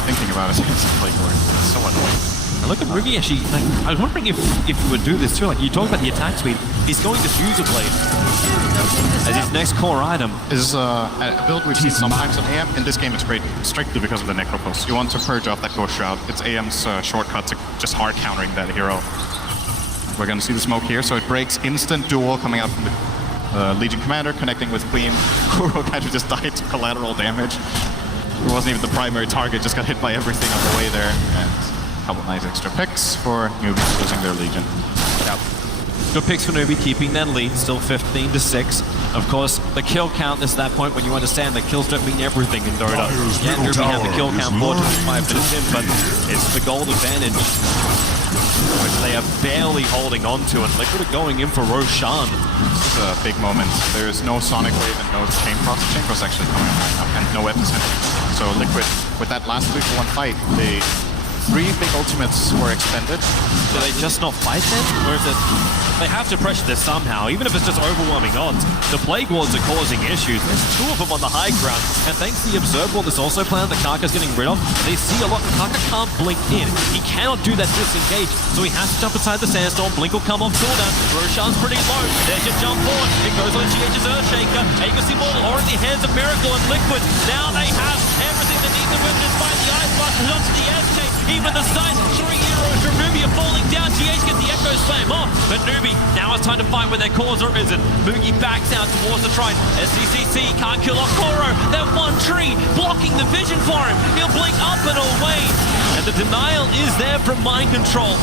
thinking about it. It's so annoying. Now look at Ruby actually, like, I was wondering if he would do this too. Like, you talk about the attack speed, he's going Diffuser Blade as his next core item. Is a build we've seen sometimes in AM. In this game, it's great strictly because of the Necropulse. You want to purge off that Ghost Shroud. It's AM's shortcut to just hard countering that hero. We're going to see the smoke here, so it breaks instant duel coming out from the Legion Commander, connecting with Queen. Kuro kind of just died to collateral damage. It wasn't even the primary target, just got hit by everything on the way there. And a couple nice extra picks for Newbee losing their Legion. Yep. Good picks for Newbee, keeping that lead, still 15-6. Of course, the kill count is that point when you understand that kills don't mean everything in Dota. Yeah, Newbee had the kill count 4-5 minutes in, but it's the gold advantage, which they are barely holding on to, and Liquid are going in for Roshan. This is a big moment. There's no Sonic Wave and no Chain Cross. Chain Cross actually coming right now, and no Epicenter. So Liquid, with that last 3-1 fight, the 3 big ultimates were expended. Do they just not fight then? Or is it... They have to pressure this somehow, even if it's just overwhelming odds. The Plague Wards are causing issues. There's 2 of them on the high ground. And thanks to the Observe Ward that's also planned that Kaka's getting rid of, they see a lot. Kaka can't blink in. He cannot do that disengage, so he has to jump inside the Sandstorm. Blink will come off cooldown. Roshan's pretty low. There's your jump forward. It goes on GH's Earthshaker. Agency Ball or in the hands of Miracle and Liquid. Now they have everything they need to win this fight. The Ice Blast is onto the SK. Even the size 3 heroes from Newbee are falling down. GH gets the Echo Slam off, but Newbee, now it's time to fight where their cause or isn't. Boogie backs out towards the Trine. SCCC can't kill off Koro. That one tree blocking the vision for him. He'll blink up and away. And the denial is there from Mind Control.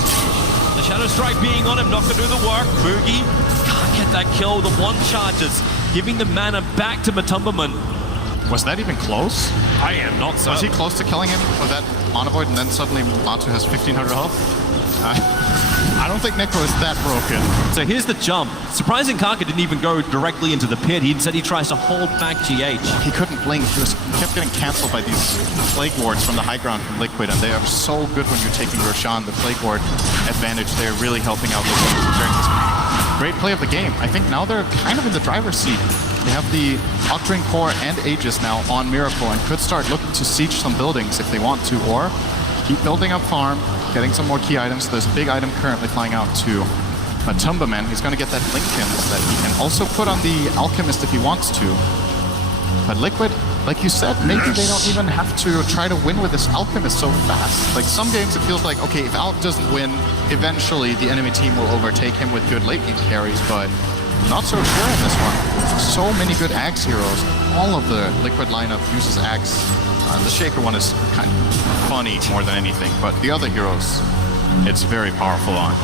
The Shadow Strike being on him, not going to do the work. Boogie can't get that kill. The 1 charges, giving the mana back to Matumbaman. Was that even close? I am not so. Was he close to killing him with that Monovoid, and then suddenly Matu has 1500 health? I don't think Nico is that broken. So here's the jump. Surprising Kaka didn't even go directly into the pit. He said he tries to hold back GH. He couldn't blink. He kept getting cancelled by these Plague Wards from the high ground from Liquid, and they are so good when you're taking Roshan. The Plague Ward advantage, they're really helping out Liquid during this great play of the game. I think now they're kind of in the driver's seat. They have the Octarine Core and Aegis now on Miracle and could start looking to siege some buildings if they want to, or keep building up farm, getting some more key items. There's a big item currently flying out to Matumbaman. He's going to get that Blinkins that he can also put on the Alchemist if he wants to. But Liquid, like you said, maybe they don't even have to try to win with this Alchemist so fast. Like some games it feels like, okay, if Alch doesn't win, eventually the enemy team will overtake him with good late game carries, but not so sure in this one. So many good Axe heroes. All of the Liquid lineup uses Axe. The Shaker one is kind of funny more than anything, but the other heroes, it's very powerful on.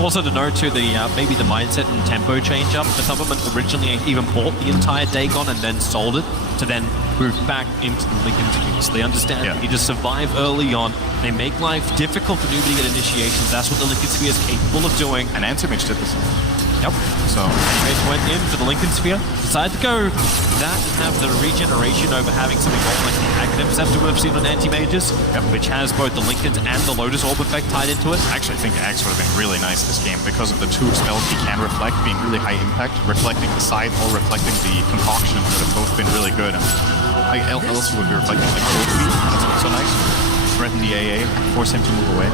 Also to note too, maybe the mindset and tempo change up. The government originally even bought the entire Dagon and then sold it to then move back into the Linken's View. So they understand you need to survive early on. They make life difficult for Newbee to get initiations. That's what the Linken Sphere is capable of doing. And Anti-Mage did the same. Yep. So Mage went in for the Linken Sphere, decided to go that and have the regeneration over having something more like the Aghanim Scepter we've seen on Anti-Mages, which has both the Linkens and the Lotus Orb effect tied into it. Actually, I think Axe would have been really nice this game because of the two spells he can reflect being really high impact, reflecting the Scythe or reflecting the Concoction would have both been really good. And else would be reflecting the Cold Feet, that's also nice. Threaten the AA, force him to move away.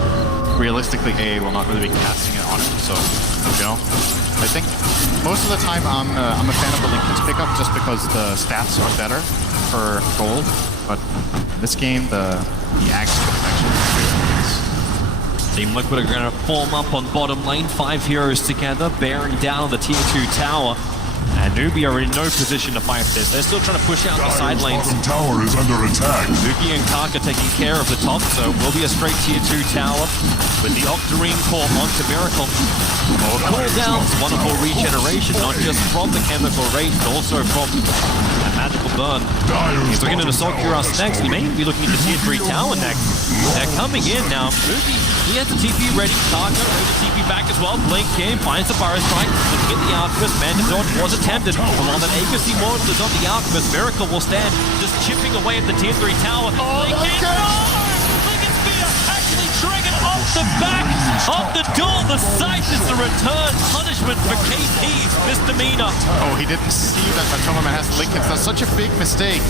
Realistically, AA will not really be casting it on him, so, you know. I think most of the time I'm a fan of the Linken's pickup just because the stats are better for gold, but in this game, the Axe could actually be really nice. Team Liquid are going to form up on bottom lane, 5 heroes together, bearing down the tier 2 tower. And Newbee are in no position to fight this. They're still trying to push out the side lanes. Bottom tower is under attack. Nuki and Kaka taking care of the top, so it will be a straight tier 2 tower with the Octarine Core onto Miracle. Cooldowns, wonderful regeneration, not just from the chemical rage, but also from a magical burn. He's looking at Assault Cuirass next. He may be looking at the tier 3 tower next. They're coming in now. Newbee, he has the TP ready. Kaka ready to TP back as well. Blink in, finds the Burrow Strike. Looking at the Alchemist. Bandit Dodge was attempted. While that Aegis Immortal is on the Alchemist, Miracle will stand, just chipping away at the tier 3 tower. Blink in. Linken Sphere actually triggered off the back of the duel. The Scythe is the return punishment for KP's misdemeanor. Oh, he didn't see that Matumbaman has Linkens. That's such a big mistake.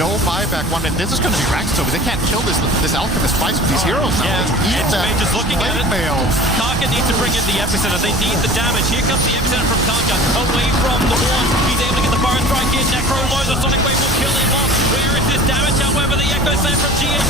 No buyback one, and this is going to be Raxed over. They can't kill this Alchemist twice with these heroes now. Yeah, Edge just looking at it. Mail. Kaka needs to bring in the epicenter. They need the damage. Here comes the epicenter from Kaka, away from the wall. He's able to get the Burrow Strike in. Necro low, the Sonic Wave will kill him off. Where is this damage? However, the Echo Slam from GH.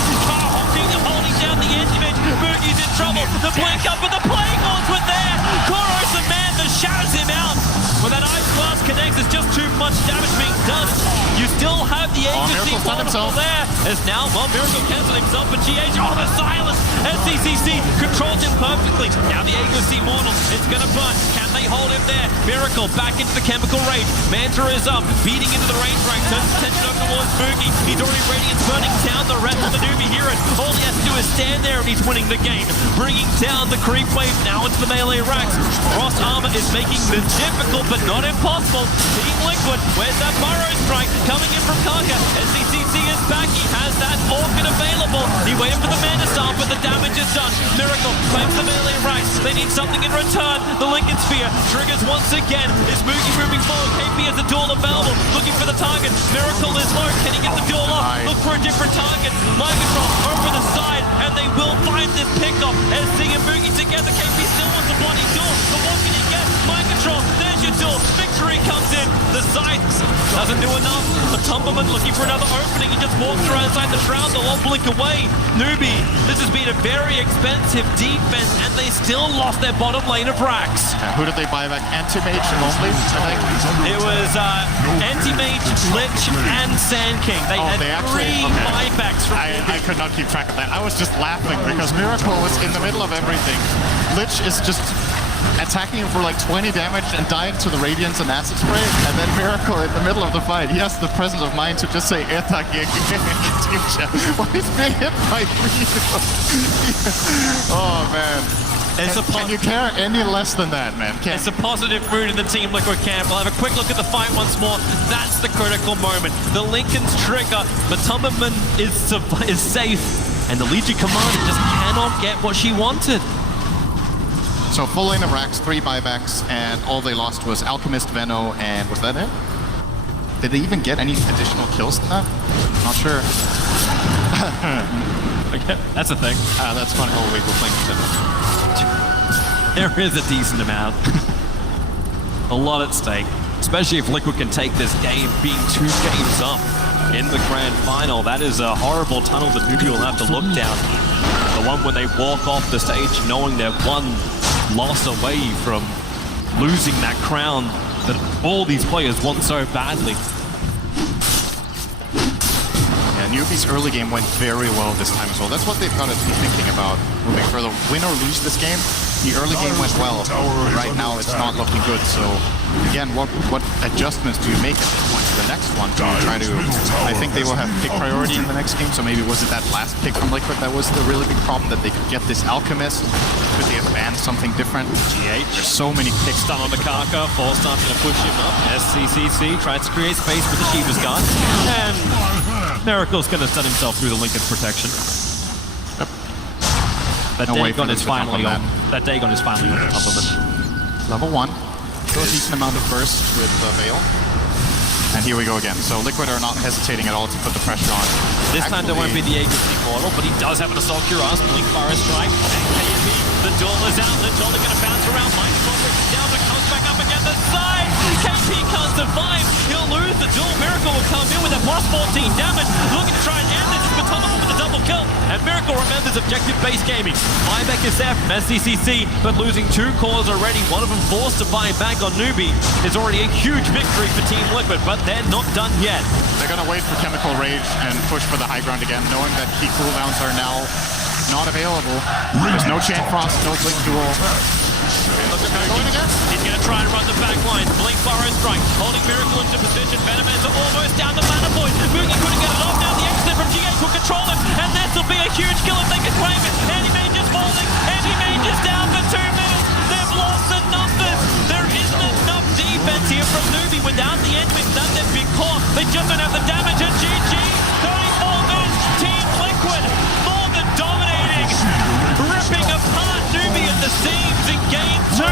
Holding down the Anti-Mage. Boogie's in trouble. The Blink Up and the Plague Lords were there. Koro's the man that shatters him out. When that Ice Blast connects, there's just too much damage being done. You still have the agency wonderful there. As now, Miracle cancelled himself, but GH, the silence! SCCC controls him perfectly. Now the agency Mortal, it's gonna burn. Can they hold him there? Miracle back into the chemical rage. Manta is up, beating into the range right. Turns attention over towards Boogie. He's already ready, it's burning down the rest of the Newbee heroes. All he has to do is stand there and he's winning the game. Bringing down the creep wave now into the melee racks. Frost Armor is making this difficult, but not impossible. Team Liquid, where's that Burrow Strike? Coming in from Kaka. SCCC is back. He has that Orchid available. He waited for the Mana Star, but the damage is done. Miracle claims the melee racks. They need something in return. The Linken Sphere triggers once again. Is Moogie moving forward? KP has a duel available. Looking for the target. Miracle is low. Can he get the duel off? Look for a different target. Mind Control over the side, and they will find this pickup. SC and Moogie together. KP still wants a bloody duel, but what can he get? Mind Control. There's your duel. Victory comes in. The Scythe doesn't do enough. Matumbaman looking for another opening. He just walks around inside the shroud. They'll all blink away. Newbee, this has been a very expensive defense, and they still lost their bottom lane of Rax. Who did they buy back? Anti-Mage mostly, I think. It was Anti-Mage, Lich, and Sand King. They had three buybacks from I could not keep track of that. I was just laughing because Miracle was in the middle of everything. Lich is just attacking him for like 20 damage and dying to the Radiance and Acid Spray, and then Miracle in the middle of the fight. He has the presence of mind to just say Eta Team Chat. Well, he's being hit by 3. Oh man. Can you care any less than that, man? It's a positive mood in the Team Liquid camp. We'll have a quick look at the fight once more. That's the critical moment. The Lincoln's trigger, but Tumberman is safe, and the Legion Commander just cannot get what she wanted. So full lane of racks, 3 buybacks, and all they lost was Alchemist, Veno, and was that it? Did they even get any additional kills than that? Not sure. Okay, that's a thing. That's funny. Oh wait, we're playing There is a decent amount. A lot at stake. Especially if Liquid can take this game being 2 games up in the grand final. That is a horrible tunnel that Newbee will have to look down. The one when they walk off the stage knowing they're one loss away from losing that crown that all these players want so badly. Yeah, Newbee's early game went very well this time as well. That's what they've got to be thinking about moving further. Win or lose this game, the early game went well. Right now it's not looking good. So again, what adjustments do you make at this point to the next one? Do you try to? I think they will have pick priority in the next game. So maybe was it that last pick from Liquid that was the really big problem, that they could get this Alchemist? Could they have banned something different? G8. There's so many picks. Stun on the Kaka. Falstaff's going to push him up. SCCC tries to create space with the Shiva's gun. And Miracle's going to stun himself through the Lincoln's protection. That Dagon is finally on. That Dagon is finally on the top of it. Level 1. Still a decent amount of burst with Veil. And here we go again. So Liquid are not hesitating at all to put the pressure on. This time there won't be the agency portal, but he does have an Assault Cuirass, Blink Fire Strike, and KP. The duel is out. The duel are going to bounce around. Mind Conquer down, but comes back up again the side. KP can't survive. He'll lose the duel. Miracle will come in with a plus 14 damage. Looking to try and end this. Baton with a double kill. And Miracle remembers objective-based gaming. Buyback is there from SCCC, but losing 2 cores already. One of them forced to buy back on Newbee is already a huge victory for Team Liquid, but they're not done yet. They're going to wait for Chemical Rage and push for the high ground again, knowing that key cooldowns are now not available. There's no Chain Frost, no Blink Duel. He's going to try and run the back line. Blink Fire Strike, holding Miracle into position. Venomans are almost down the mana point. Moogie couldn't get it off. Now the exit from G8 will control it, and this will be a huge kill if they can claim it. Anti-Mage is falling. Anti-Mage is down for 2 minutes. They've lost the numbers. There isn't enough defense here from Newbee without the enemy. Without that big core, they just don't have the damage. And GG, 34 minutes. Team Liquid more than dominating, ripping apart Newbee at the seams in game 2.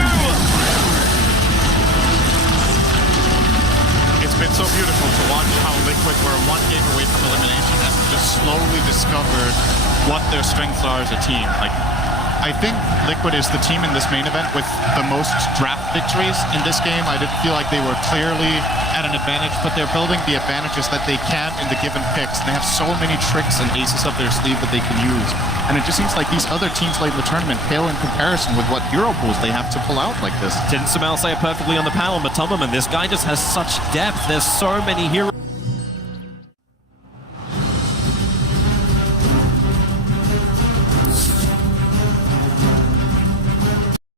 It's been so beautiful to watch how Liquid were 1 game away from elimination and just slowly discovered what their strengths are as a team. Like, I think Liquid is the team in this main event with the most draft victories in this game. I didn't feel like they were clearly at an advantage, but they're building the advantages that they can in the given picks. They have so many tricks and aces up their sleeve that they can use. And it just seems like these other teams late in the tournament pale in comparison with what hero pools they have to pull out like this. Didn't Samal say it perfectly on the panel, but Tumberman, this guy just has such depth. There's so many heroes.